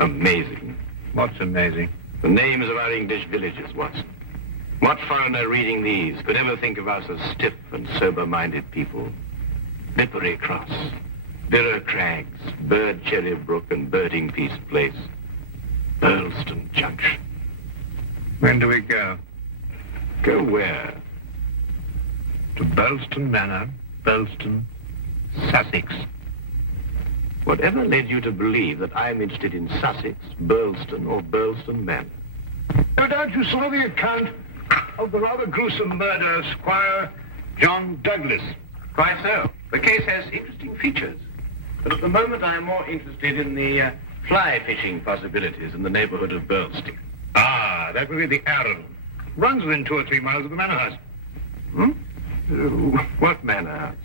Amazing. What's amazing? The names of our English villages, Watson. What foreigner reading these could ever think of us as stiff and sober-minded people? Lippery Cross, Birrer Crags, Bird Cherry Brook, and Birding Peace Place. Burleston Junction. When do we go? Go where? To Burleston Manor, Burleston, Sussex. Whatever led you to believe that I'm interested in Sussex, Burleston, or Burleston Manor? No doubt you saw the account of the rather gruesome murder of Squire John Douglas. Quite so. The case has interesting features. But at the moment, I'm more interested in the fly fishing possibilities in the neighborhood of Burleston. Ah, that would be the Arrow. Runs within 2 or 3 miles of the manor house. What manor house?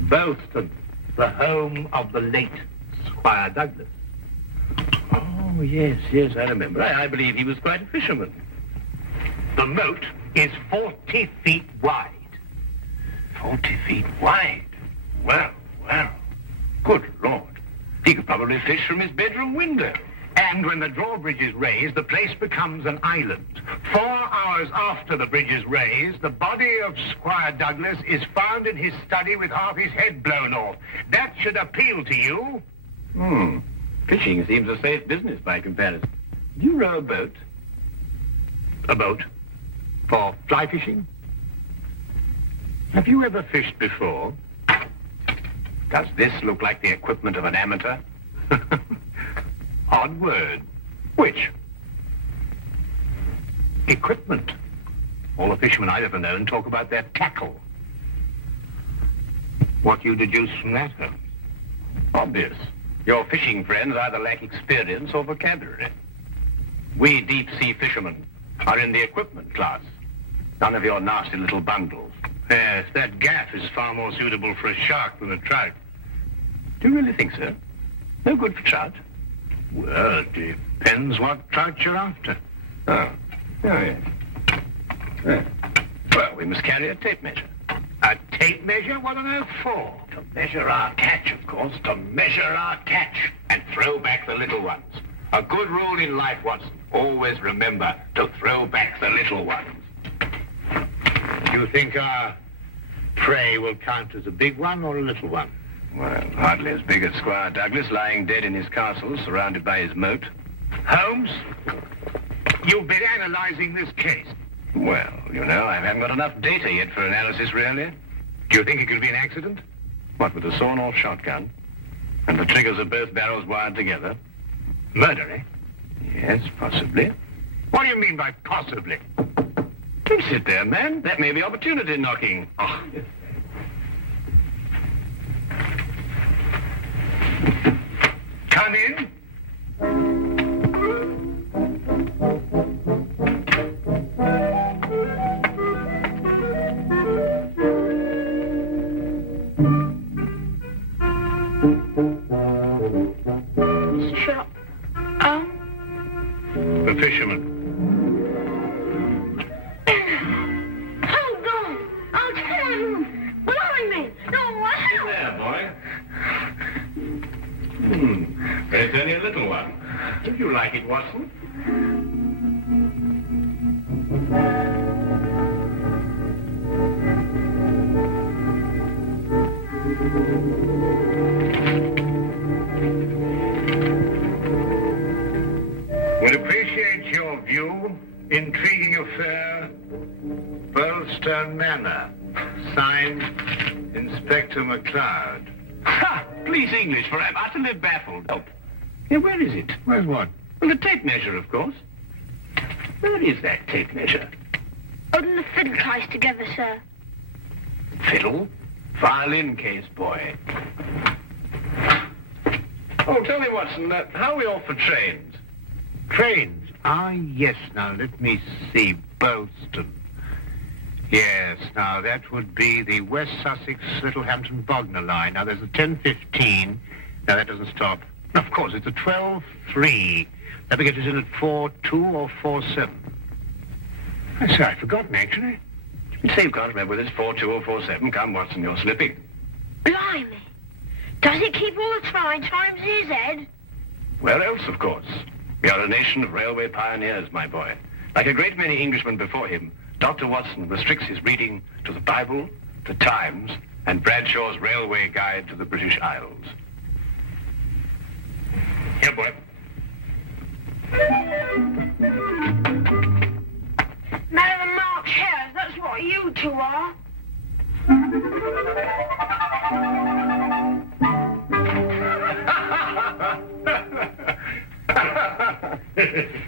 Burleston, the home of the late Squire Douglas. Oh, yes, I remember. I believe he was quite a fisherman. The moat is 40 feet wide. 40 feet wide? Well. Good Lord. He could probably fish from his bedroom window. And when the drawbridge is raised, the place becomes an island. 4 hours after the bridge is raised, the body of Squire Douglas is found in his study with half his head blown off. That should appeal to you. Fishing seems a safe business by comparison. Do you row a boat? A boat? For fly fishing? Have you ever fished before? Does this look like the equipment of an amateur? Odd word. Which? Equipment. All the fishermen I've ever known talk about their tackle. What do you deduce from that, Holmes? Obvious. Your fishing friends either lack experience or vocabulary. We deep-sea fishermen are in the equipment class. None of your nasty little bundles. Yes, that gaff is far more suitable for a shark than a trout. Do you really think so? No good for trout? Well, it depends what trout you're after. Oh, yes. Well, we must carry a tape measure. A tape measure? What on earth for? To measure our catch, of course. To measure our catch and throw back the little ones. A good rule in life, Watson. Always remember to throw back the little ones. Do you think our prey will count as a big one or a little one? Well, hardly as big as Squire Douglas, lying dead in his castle, surrounded by his moat. Holmes, you've been analyzing this case. Well, you know, I haven't got enough data yet for analysis, really. Do you think it could be an accident? What, with a sawn-off shotgun? And the triggers of both barrels wired together? Murder, eh? Yes, possibly. What do you mean by possibly? Don't sit there, man. That may be opportunity knocking. Oh. Come in. Mr. Sherlock. The fisherman. Hold on. I'll tell him. Blimey. No, Sit there, boy. It's only a little one. Don't you like it, Watson? Would appreciate your view. Intriguing affair. Burleston Manor. Signed, Inspector McLeod. Ha! Please, English, for I'm utterly baffled. Oh. Yeah, where is it? Where's what? Well, the tape measure, of course. Where is that tape measure? Holding the fiddle case together, sir. Fiddle? Violin case, boy. Oh, tell me, Watson, how are we off for trains? Trains? Ah, yes. Now, let me see. Bolston. Yes, now, that would be the West Sussex Littlehampton Bognor line. Now, there's a 10:15. Now, that doesn't stop. Of course, it's a 12:3. That will get us in at 4:2 or 4:7. I say, I've forgotten, actually. You say you can't remember whether it's 4:2 or 4:7. Come, Watson, you're slipping. Blimey. Does it keep all the times in his head? Where else, of course? We are a nation of railway pioneers, my boy. Like a great many Englishmen before him, Dr. Watson restricts his reading to the Bible, the Times, and Bradshaw's Railway Guide to the British Isles. Here, boy. Man of the March Hares, that's what you two are.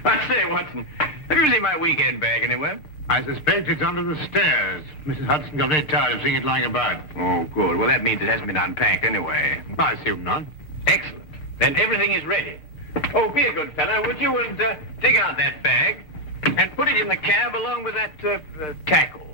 I say, Watson, have you seen my weekend bag anywhere? I suspect it's under the stairs. Mrs. Hudson got very tired of seeing it lying about. Oh, good. Well, that means it hasn't been unpacked anyway. I assume not. Excellent. Then everything is ready. Oh, be a good fellow, would you, and dig out that bag and put it in the cab along with that tackle.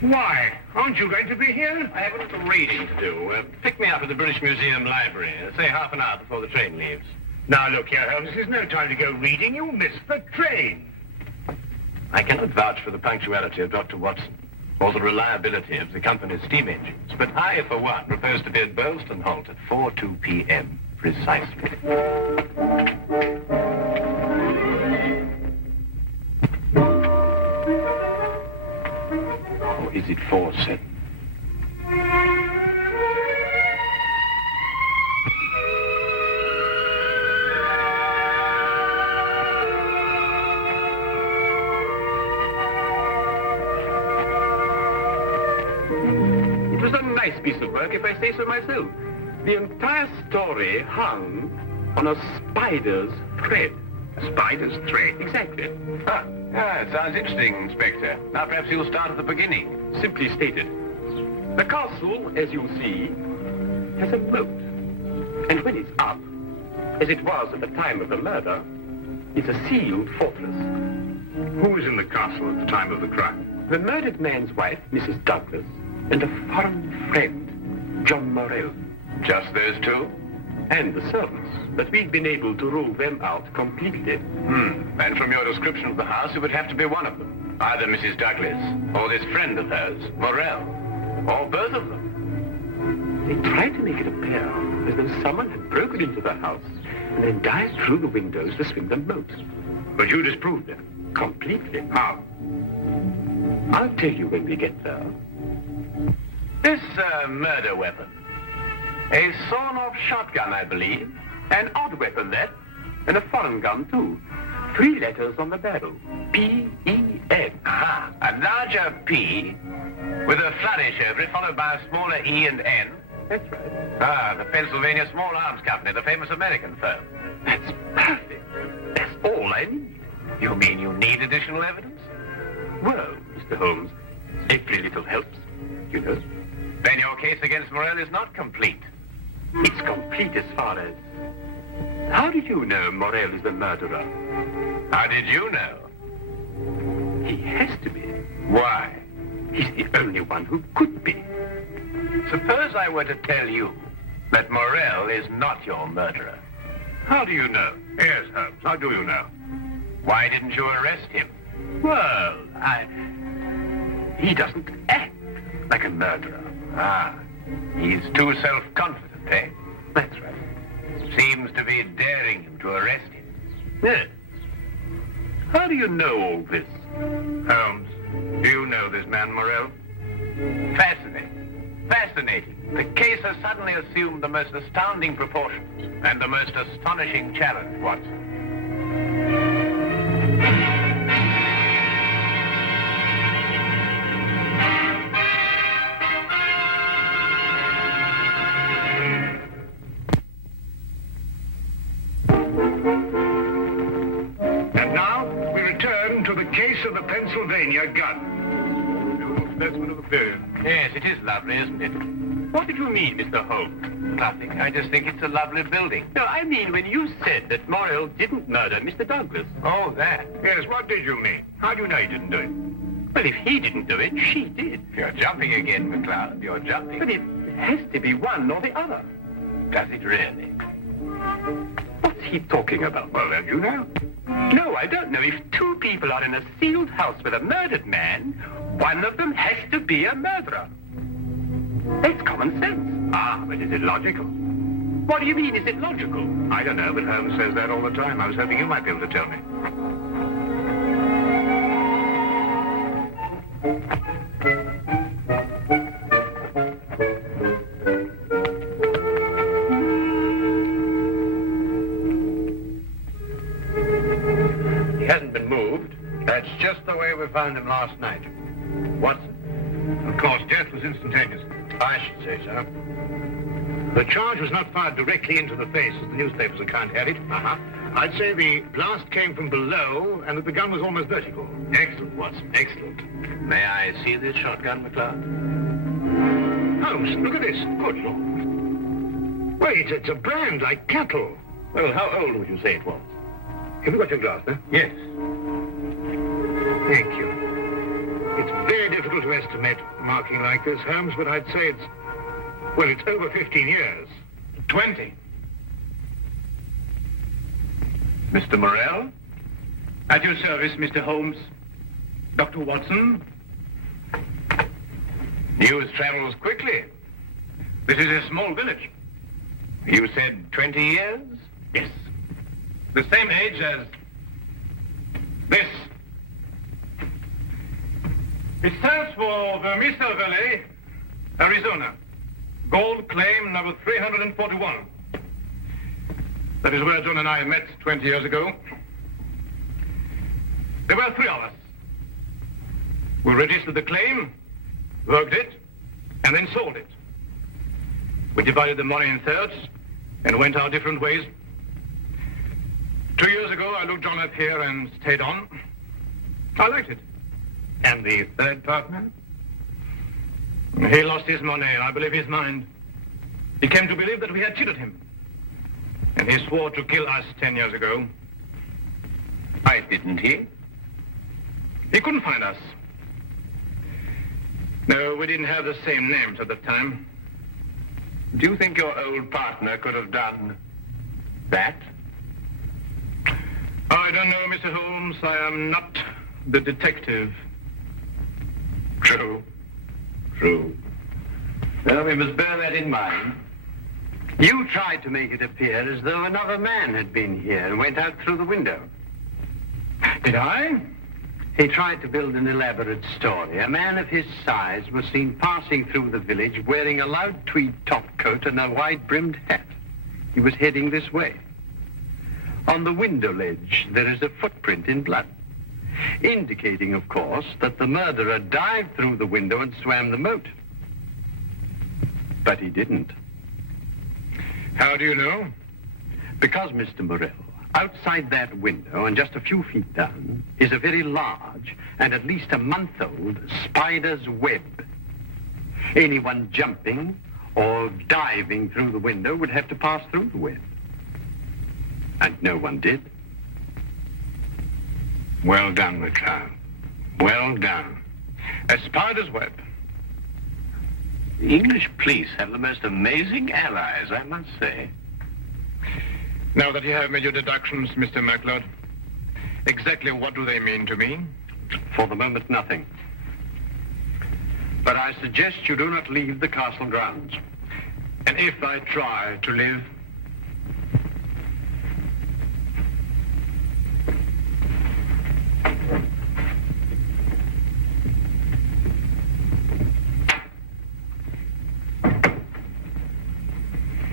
Why? Aren't you going to be here? I have a little reading to do. Pick me up at the British Museum Library, say half an hour before the train leaves. Now, look here, Holmes. There's no time to go reading. You'll miss the train. I cannot vouch for the punctuality of Dr. Watson or the reliability of the company's steam engines, but I, for one, propose to be at Boylston Halt at 4:02 p.m. precisely. Or is it 4:07? It was a nice piece of work, if I say so myself. The entire story hung on a spider's thread. A spider's thread? Exactly. It sounds interesting, Inspector. Now perhaps you'll start at the beginning. Simply stated, the castle, as you see, has a moat. And when it's up, as it was at the time of the murder, it's a sealed fortress. Who was in the castle at the time of the crime? The murdered man's wife, Mrs. Douglas, and a foreign friend, John Morell. Just those two? And the servants, but we've been able to rule them out completely. And from your description of the house, it would have to be one of them. Either Mrs. Douglas, or this friend of hers, Morell, or both of them. They tried to make it appear as though someone had broken into the house and then dived through the windows to swing the moat. But you disproved it. Completely. How? I'll tell you when we get there. This murder weapon. A sawn-off shotgun, I believe. An odd weapon, that. And a foreign gun, too. 3 letters on the barrel. P-E-N. Aha. A larger P with a flourish over it, followed by a smaller E and N. That's right. The Pennsylvania Small Arms Company, the famous American firm. That's perfect. That's all I need. You mean you need additional evidence? Well, Mr. Holmes, every little helps, you know. Then your case against Morell is not complete. It's complete as far as... How did you know Morell is the murderer? How did you know? He has to be. Why? He's the only one who could be. Suppose I were to tell you that Morell is not your murderer. How do you know? Yes, Holmes. How do you know? Why didn't you arrest him? Well, he doesn't act like a murderer. He's too self-confident, eh? That's right. Seems to be daring him to arrest him. Yes. How do you know all this? Holmes, do you know this man Morell? Fascinating. Fascinating. The case has suddenly assumed the most astounding proportions and the most astonishing challenge, Watson. And now we return to the case of the Pennsylvania. your gun. Beautiful specimen of the period. Yes, it is lovely, isn't it? What did you mean, Mr. Holmes? Nothing. I just think it's a lovely building. No, I mean when you said that Morrell didn't murder Mr. Douglas. Oh, that. Yes, what did you mean? How do you know he didn't do it? Well, if he didn't do it, she did. You're jumping again, McLeod. You're jumping. But it has to be one or the other. Does it really? What's he talking about? Well, then you know. No, I don't know. If two people are in a sealed house with a murdered man, one of them has to be a murderer. That's common sense. Ah, but is it logical? What do you mean, is it logical? I don't know, but Holmes says that all the time. I was hoping you might be able to tell me. He hasn't been moved. That's just the way we found him last night. Watson? Of course, death was instantaneous. I should say so. The charge was not fired directly into the face, as the newspaper's account had it. Uh-huh. I'd say the blast came from below, and that the gun was almost vertical. Excellent, Watson, excellent. May I see this shotgun, McLeod? Holmes, look at this. Good Lord. Wait, it's a brand like cattle. Well, how old would you say it was? Have you got your glass, there? Yes. Thank you. It's very difficult to estimate marking like this, Holmes, but I'd say it's over 15 years. 20. Mr. Morrell? At your service, Mr. Holmes. Dr. Watson? News travels quickly. This is a small village. You said 20 years? Yes. The same age as this. It stands for Vermissa Valley, Arizona. Gold claim number 341. That is where John and I met 20 years ago. There were three of us. We registered the claim, worked it, and then sold it. We divided the money in thirds and went our different ways. 2 years ago, I looked John up here and stayed on. I liked it. And the third partner? He lost his money, and I believe his mind. He came to believe that we had cheated him. And he swore to kill us 10 years ago. Why didn't he? He couldn't find us. No, we didn't have the same names at the time. Do you think your old partner could have done that? I don't know, Mr. Holmes. I am not the detective. True. True. Well, we must bear that in mind. You tried to make it appear as though another man had been here and went out through the window. Did I? He tried to build an elaborate story. A man of his size was seen passing through the village wearing a loud tweed topcoat and a wide-brimmed hat. He was heading this way. On the window ledge, there is a footprint in blood, indicating, of course, that the murderer dived through the window and swam the moat. But he didn't. How do you know? Because, Mr. Morrell, outside that window and just a few feet down is a very large and at least a month-old spider's web. Anyone jumping or diving through the window would have to pass through the web. And no one did. Well done, McLeod. Well done. A spider's web. The English police have the most amazing allies, I must say. Now that you have made your deductions, Mr. MacLeod, exactly what do they mean to me? For the moment, nothing. But I suggest you do not leave the castle grounds. And if I try to live?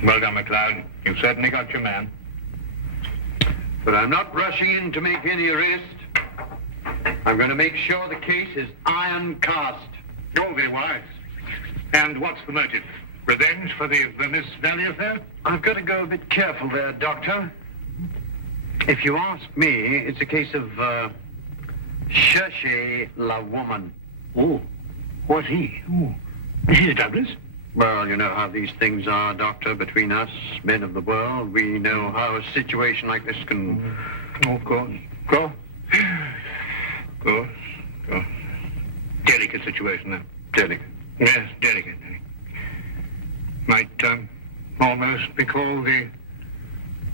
Well done, McLeod. You've certainly got your man. But I'm not rushing in to make any arrest. I'm going to make sure the case is iron cast. You're very wise. And what's the motive? Revenge for the Vermissa Valley affair? I've got to go a bit careful there, Doctor. If you ask me, it's a case of Cherchez la woman. Oh, what's he? Oh, is he the Douglas? Well, you know how these things are, Doctor, between us, men of the world. We know how a situation like this can... Oh, of course. Go. Go. Delicate situation, then. Delicate. Yes, delicate. Might almost be called the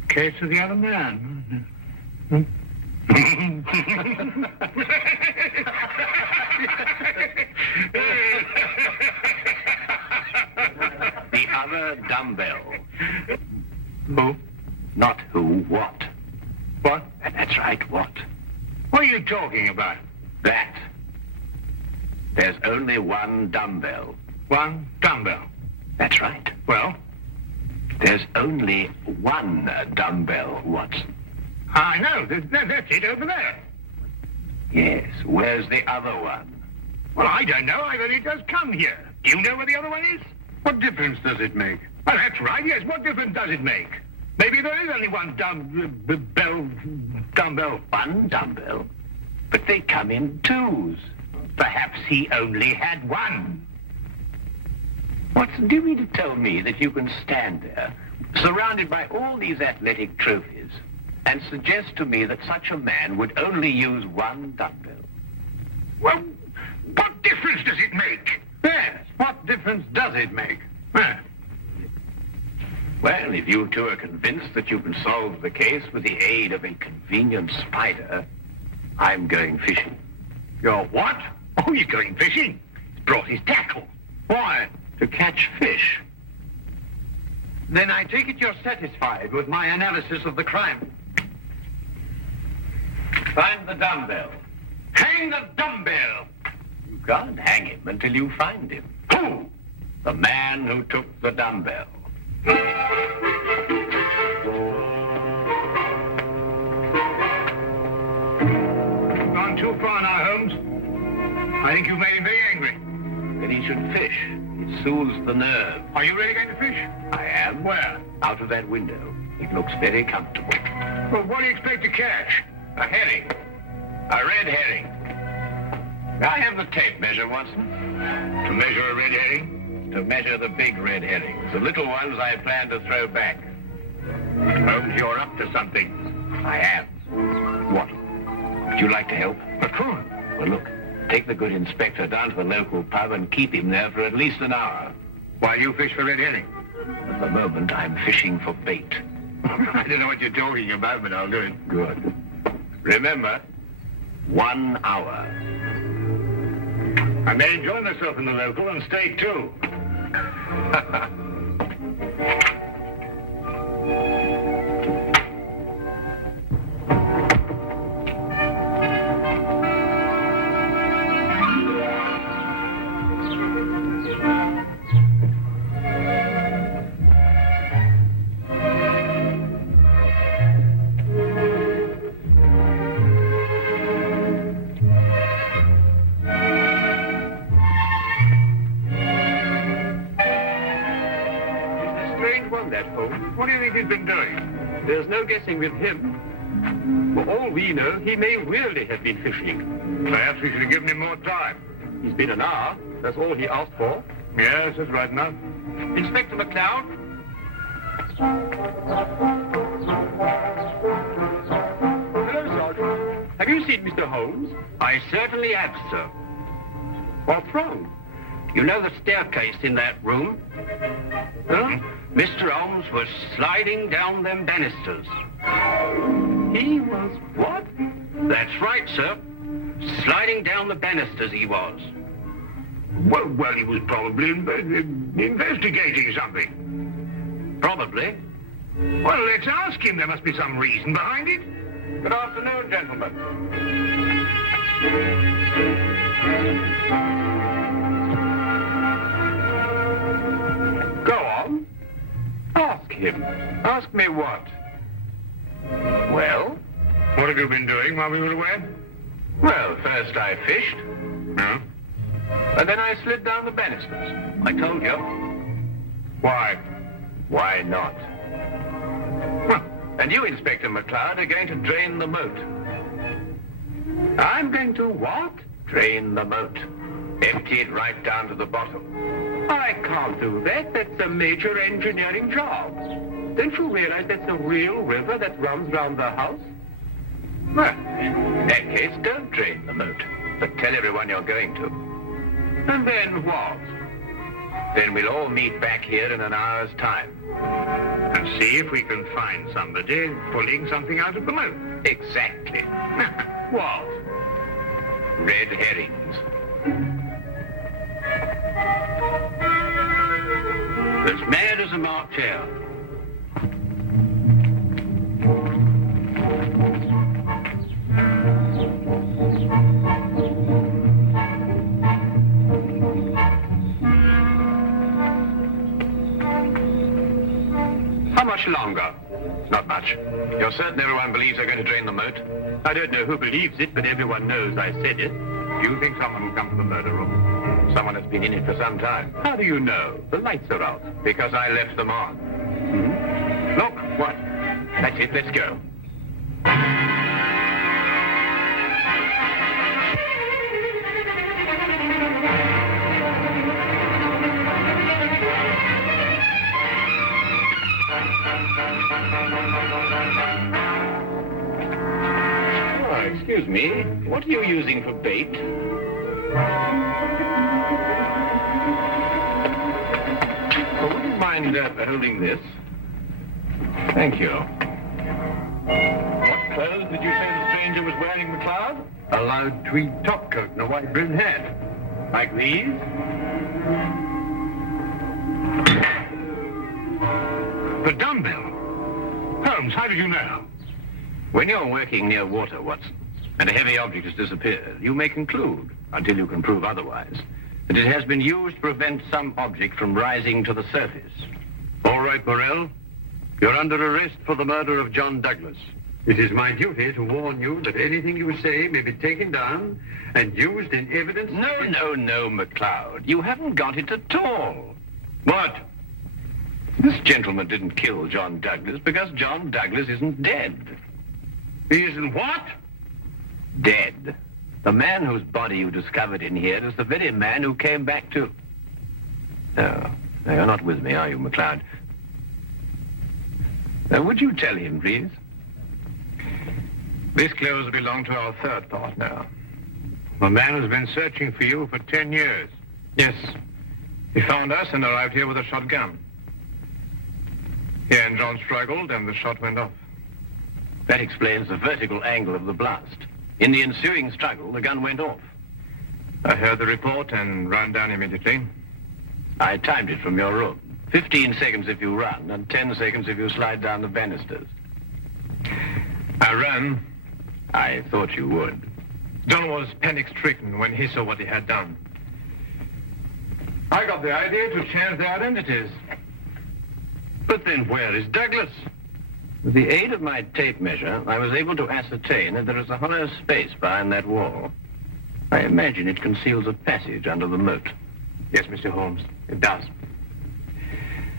case of the other man. The other dumbbell. Who? Not who, what. What? That's right, what. What are you talking about? That. There's only one dumbbell. One dumbbell. That's right. Well, There's only one dumbbell, Watson. I know. That's it over there. Yes, where's the other one? Well, I don't know. I've only just come here. Do you know where the other one is? What difference does it make? Well, that's right. Yes, what difference does it make? Maybe there is only one dumbbell. One dumbbell? But they come in twos. Perhaps he only had one. Watson, do you mean to tell me that you can stand there, surrounded by all these athletic trophies, and suggest to me that such a man would only use one dumbbell? Well, what difference does it make? Yes, what difference does it make? Well, if you two are convinced that you can solve the case with the aid of a convenient spider, I'm going fishing. You're what? Oh, you're going fishing? He's brought his tackle. Why? To catch fish. Then I take it you're satisfied with my analysis of the crime. Find the dumbbell. Hang the dumbbell! You can't hang him until you find him. Who? The man who took the dumbbell. Gone too far now, Holmes. I think you've made him very angry. Then he should fish. It soothes the nerve. Are you really going to fish? I am. Where? Out of that window. It looks very comfortable. Well, what do you expect to catch? A herring. A red herring. I have the tape measure, Watson. To measure a red herring? To measure the big red herrings. The little ones I plan to throw back. Holmes, you're up to something. I am. What? Would you like to help? Of course. Well, look. Take the good inspector down to the local pub and keep him there for at least an hour. While you fish for red herring? At the moment, I'm fishing for bait. I don't know what you're talking about, but I'll do it. Good. Remember, 1 hour. I may enjoy myself in the local and stay too. What do you think he's been doing? There's no guessing with him. For all we know, he may really have been fishing. Perhaps we should have given him more time. He's been an hour. That's all he asked for. Yes, that's right enough. Inspector McLeod? Hello, Sergeant. Have you seen Mr. Holmes? I certainly have, sir. What's wrong? You know the staircase in that room? Huh? Mr. Holmes was sliding down them banisters. He was what? That's right, sir. Sliding down the banisters he was. Well, he was probably investigating something. Probably. Well, let's ask him. There must be some reason behind it. Good afternoon, gentlemen. Go on. Ask him. Ask me what? Well? What have you been doing while we were away? Well, first I fished, No. and then I slid down the banisters. I told you. Why? Why not? Huh. And you, Inspector McLeod, are going to drain the moat. I'm going to what? Drain the moat. Empty it right down to the bottom. I can't do that. That's a major engineering job. Don't you realize that's a real river that runs round the house? Well, in that case, don't drain the moat, but tell everyone you're going to. And then what? Then we'll all meet back here in an hour's time. And see if we can find somebody pulling something out of the moat. Exactly. What? Red herrings. As mad as a March hare. How much longer? Not much. You're certain everyone believes they're going to drain the moat? I don't know who believes it, but everyone knows I said it. Do you think someone will come to the murder room? Someone has been in it for some time. How do you know? The lights are out. Because I left them on. Look, What? That's it. Let's go. Oh, excuse me. What are you using for bait? Oh, would you mind holding this? Thank you. What clothes did you say the stranger was wearing, McLeod? a loud tweed topcoat and a white-brimmed hat. Like these? The dumbbell. Holmes, how did you know? When you're working near water, Watson, and a heavy object has disappeared, you may conclude, until you can prove otherwise, that it has been used to prevent some object from rising to the surface. All right, Morrell. You're under arrest for the murder of John Douglas. It is my duty to warn you that anything you say may be taken down and used in evidence... No, MacLeod. You haven't got it at all. What? This gentleman didn't kill John Douglas because John Douglas isn't dead. He isn't what? Dead. The man whose body you discovered in here is the very man who came back to... No, you're not with me, are you, MacLeod? Would you tell him, please? These clothes belong to our third partner. The man has been searching for you for 10 years. Yes. He found us and arrived here with a shotgun. He and John struggled and the shot went off. That explains the vertical angle of the blast. In the ensuing struggle, the gun went off. I heard the report and ran down immediately. I timed it from your room. 15 seconds if you run, and 10 seconds if you slide down the banisters. I ran. I thought you would. John was panic-stricken when he saw what he had done. I got the idea to change their identities. But then where is Douglas? With the aid of my tape measure, I was able to ascertain that there is a hollow space behind that wall. I imagine it conceals a passage under the moat. Yes, Mr. Holmes, it does.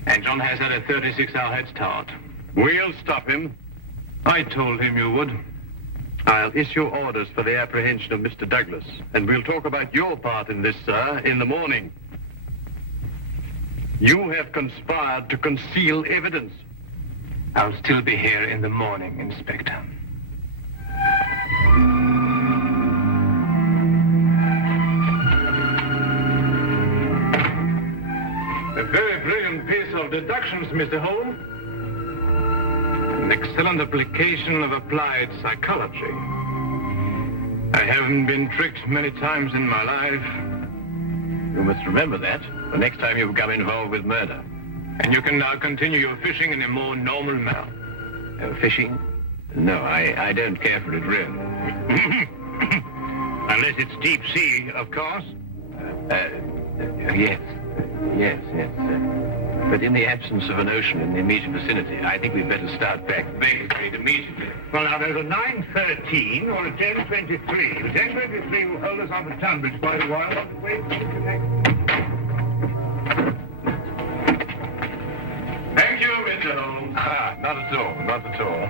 And John has had a 36-hour head start. We'll stop him. I told him you would. I'll issue orders for the apprehension of Mr. Douglas, and we'll talk about your part in this, sir, in the morning. You have conspired to conceal evidence. I'll still be here in the morning, Inspector. A very brilliant piece of deductions, Mr. Holmes. An excellent application of applied psychology. I haven't been tricked many times in my life. You must remember that the next time you become involved with murder. And you can now continue your fishing in a more normal manner. Fishing? No, I don't care for it, really. Unless it's deep sea, of course. Yes. But in the absence of an ocean in the immediate vicinity, I think we'd better start back Baker Street immediately. Well, now, there's a 9:13 or a 10:23. The 10:23 will hold us on the Tunbridge quite a while. Not to wait until the next... Thank you, Mr. Holmes. Not at all.